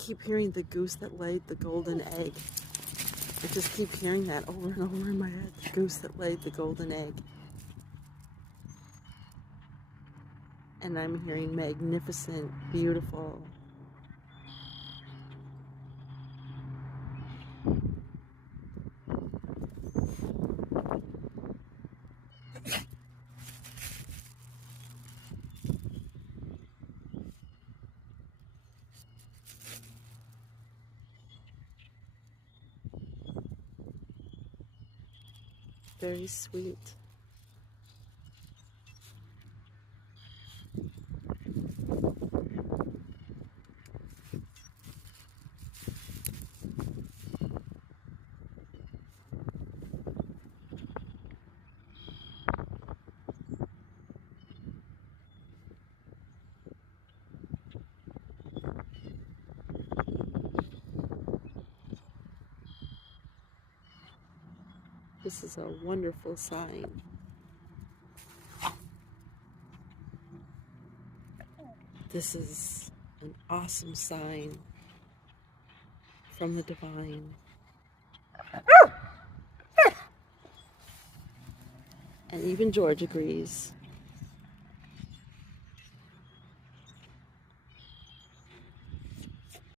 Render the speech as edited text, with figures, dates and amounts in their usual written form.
keep hearing the goose that laid the golden egg. I just keep hearing that over and over in my head. The goose that laid the golden egg. And I'm hearing magnificent, beautiful. Very sweet. This is a wonderful sign. This is an awesome sign from the divine. And even George agrees.